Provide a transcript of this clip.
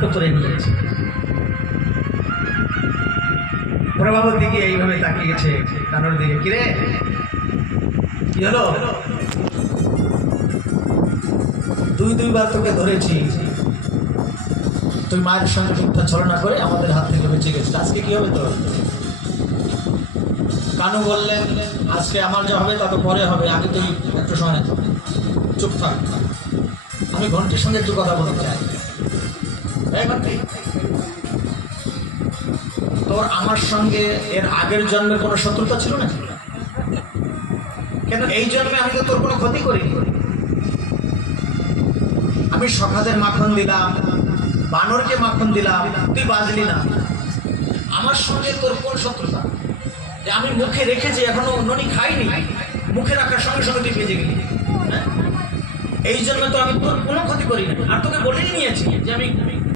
ছোট করে নিয়েছে। প্রভাবর দিকে এইভাবে তাকিয়েছে, কানুর দিকে, কিরে কি হলো? দুইবার তোকে ধরেছি, তুই মায়ের সঙ্গে মিথ্যা ছলনা করে আমাদের হাত থেকে বেঁচে গেছিস, আজকে কি হবে তোর? কানু বললেন, আজকে আমার যা হবে তা তো পরে হবে, আগে তুই একটু সময় চুপ থাক, আমি ঘন্টির সঙ্গে একটু কথা বলতে চাই। তোর আমার সঙ্গে এর আগের জন্মে কোনো শত্রুতা ছিল না কেন? এই জন্মে আমি তো তোর কোনো ক্ষতি করিনি। আমি সখাদের মাখন দিলাম, বানরকে মাখন দিলাম, তুই বাজলি না। আমার সঙ্গে তোর কোন শত্রুতা? আমি মুখে রেখেছি, এখনো ননি খাইনি, মুখে রাখার সঙ্গে সঙ্গে তুই বেজে গেলি। এই জন্য তো আমি তোর কোনো ক্ষতি করি না, আর তোকে বলেই নিয়েছি যে আমি